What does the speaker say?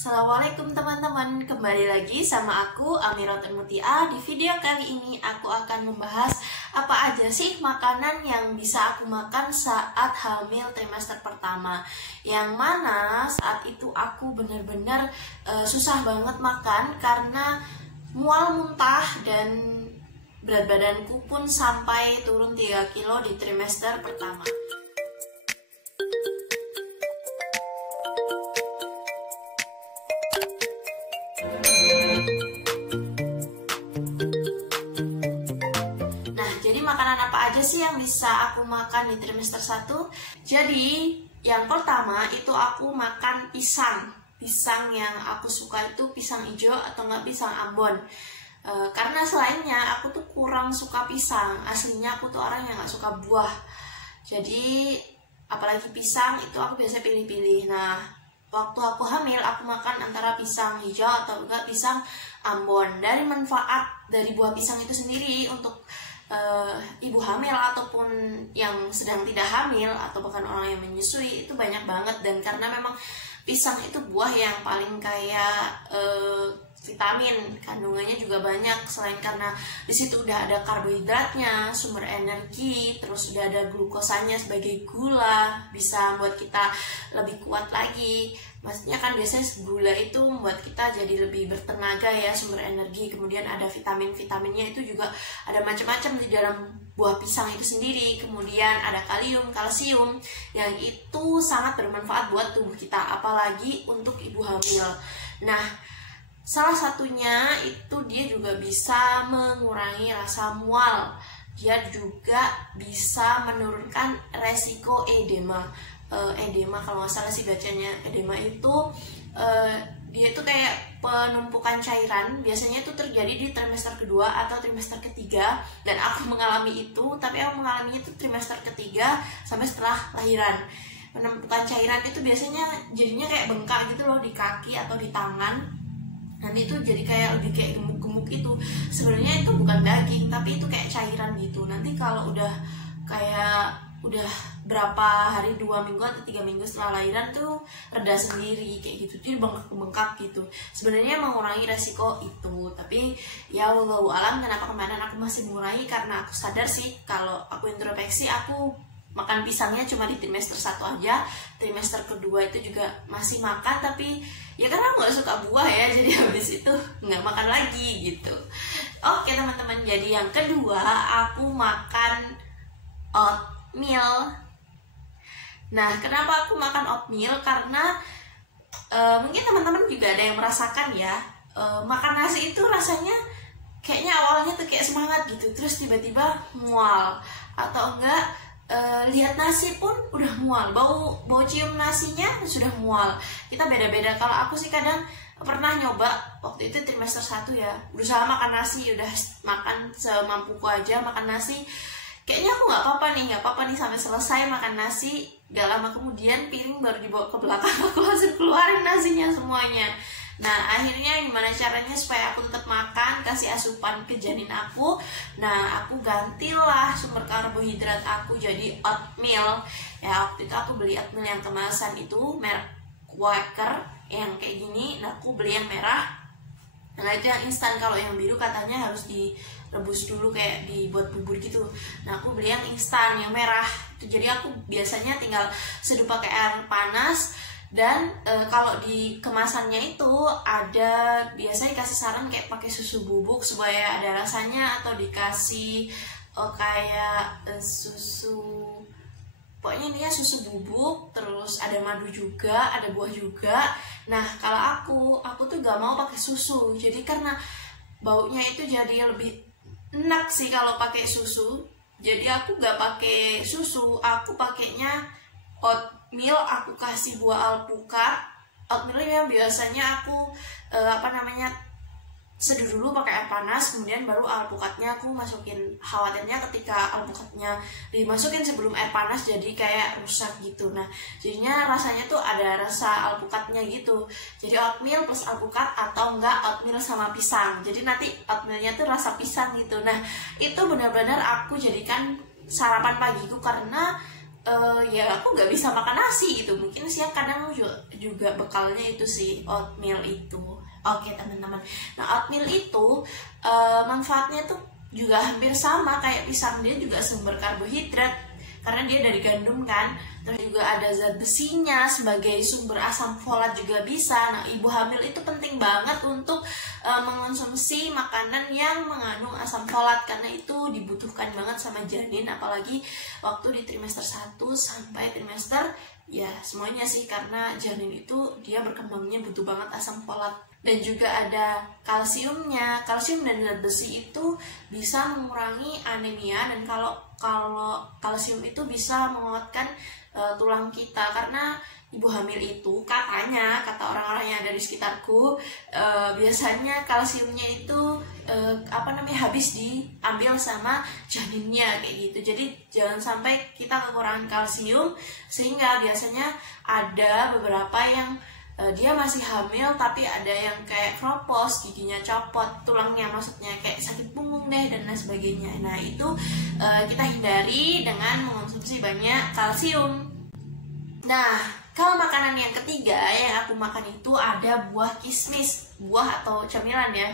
Assalamualaikum teman-teman, kembali lagi sama aku Amirotin Mutia. Di video kali ini aku akan membahas apa aja sih makanan yang bisa aku makan saat hamil trimester pertama. Yang mana saat itu aku benar-benar susah banget makan karena mual muntah dan berat badanku pun sampai turun 3 kilo di trimester pertama. Makanan apa aja sih yang bisa aku makan di trimester 1? Jadi yang pertama itu aku makan pisang. Pisang yang aku suka itu pisang hijau atau enggak pisang Ambon. Karena selainnya aku tuh kurang suka pisang. Aslinya aku tuh orang yang gak suka buah. Jadi apalagi pisang itu aku biasa pilih-pilih. Nah, waktu aku hamil aku makan antara pisang hijau atau enggak pisang Ambon. Dari manfaat dari buah pisang itu sendiri untuk ibu hamil ataupun yang sedang tidak hamil atau bahkan orang yang menyusui itu banyak banget. Dan karena memang pisang itu buah yang paling kaya vitamin, kandungannya juga banyak. Selain karena di situ udah ada karbohidratnya, sumber energi, terus udah ada glukosanya sebagai gula, bisa buat kita lebih kuat lagi. Maksudnya kan biasanya gula itu membuat kita jadi lebih bertenaga ya, sumber energi. Kemudian ada vitamin-vitaminnya itu juga ada macam-macam di dalam buah pisang itu sendiri. Kemudian ada kalium, kalsium yang itu sangat bermanfaat buat tubuh kita, apalagi untuk ibu hamil. Nah, salah satunya itu dia juga bisa mengurangi rasa mual. Dia juga bisa menurunkan resiko edema. Edema kalau nggak salah sih bacanya, edema itu dia itu kayak penumpukan cairan. Biasanya itu terjadi di trimester kedua atau trimester ketiga, dan aku mengalami itu, tapi aku mengalaminya itu trimester ketiga sampai setelah lahiran. Penumpukan cairan itu biasanya jadinya kayak bengkak gitu loh di kaki atau di tangan. Nanti itu jadi kayak lebih kayak gemuk-gemuk itu. Sebenarnya itu bukan daging, tapi itu kayak cairan gitu. Nanti kalau udah kayak udah berapa hari, 2 minggu atau 3 minggu setelah lahiran tuh reda sendiri kayak gitu, dia bengkak gitu. Sebenarnya mengurangi resiko itu, tapi ya wallahu alam kenapa kemarin aku masih mengurangi, karena aku sadar sih kalau aku introspeksi, aku makan pisangnya cuma di trimester 1 aja. Trimester kedua itu juga masih makan, tapi ya karena aku gak suka buah ya, jadi habis itu nggak makan lagi gitu. Oke teman-teman, jadi yang kedua aku makan oatmeal. Nah, kenapa aku makan oatmeal? Karena mungkin teman-teman juga ada yang merasakan ya, makan nasi itu rasanya kayaknya awalnya tuh kayak semangat gitu, terus tiba-tiba mual, atau enggak lihat nasi pun udah mual, bau cium nasinya sudah mual. Kita beda-beda. Kalau aku sih kadang pernah nyoba waktu itu trimester 1 ya, berusaha makan nasi, udah makan semampuku aja makan nasi. Kayaknya aku nggak apa-apa nih sampai selesai makan nasi. Gak lama kemudian piring baru dibawa ke belakang, aku langsung keluarin nasinya semuanya. Nah, akhirnya gimana caranya supaya aku tetap makan, kasih asupan ke janin aku. Nah, aku gantilah sumber karbohidrat aku jadi oatmeal. Ya, waktu itu aku beli oatmeal yang kemasan itu merek Quaker yang kayak gini. Nah, aku beli yang merah. Nah, itu yang instan. Kalau yang biru katanya harus direbus dulu kayak dibuat bubur gitu. Nah, aku beli yang instan, yang merah. Jadi aku biasanya tinggal seduh pakai air panas. Dan kalau di kemasannya itu ada biasanya dikasih saran kayak pakai susu bubuk supaya ada rasanya, atau dikasih kayak susu, pokoknya intinya susu bubuk, terus ada madu juga, ada buah juga. Nah, kalau aku tuh gak mau pakai susu, jadi karena baunya itu jadi lebih enak sih kalau pakai susu. Jadi aku gak pakai susu, aku pakainya oatmeal. Aku kasih buah alpukat. Oatmealnya biasanya aku seduh dulu pakai air panas, kemudian baru alpukatnya aku masukin. Khawatirnya ketika alpukatnya dimasukin sebelum air panas jadi kayak rusak gitu. Nah, jadinya rasanya tuh ada rasa alpukatnya gitu. Jadi oatmeal plus alpukat, atau enggak oatmeal sama pisang. Jadi nanti oatmealnya tuh rasa pisang gitu. Nah, itu benar-benar aku jadikan sarapan pagiku, karena ya aku nggak bisa makan nasi gitu. Mungkin siang kadang juga bekalnya itu sih oatmeal itu. Oke teman-teman, nah oatmeal itu manfaatnya tuh juga hampir sama kayak pisang, dia juga sumber karbohidrat karena dia dari gandum kan. Terus juga ada zat besinya sebagai sumber asam folat juga bisa. Nah, ibu hamil itu penting banget untuk mengonsumsi makanan yang mengandung asam folat karena itu dibutuhkan banget sama janin, apalagi waktu di trimester 1 sampai trimester ya semuanya sih, karena janin itu dia berkembangnya butuh banget asam folat. Dan juga ada kalsiumnya. Kalsium dan zat besi itu bisa mengurangi anemia, dan kalau kalsium itu bisa menguatkan tulang kita. Karena ibu hamil itu kata orang-orang yang ada di sekitarku biasanya kalsiumnya itu habis diambil sama janinnya kayak gitu. Jadi jangan sampai kita kekurangan kalsium, sehingga biasanya ada beberapa yang dia masih hamil tapi ada yang kayak kropos, giginya copot, tulangnya maksudnya kayak sakit punggung deh dan lain sebagainya. Nah itu kita hindari dengan mengonsumsi banyak kalsium. Nah kalau makanan yang ketiga yang aku makan itu ada buah kismis, buah atau camilan ya.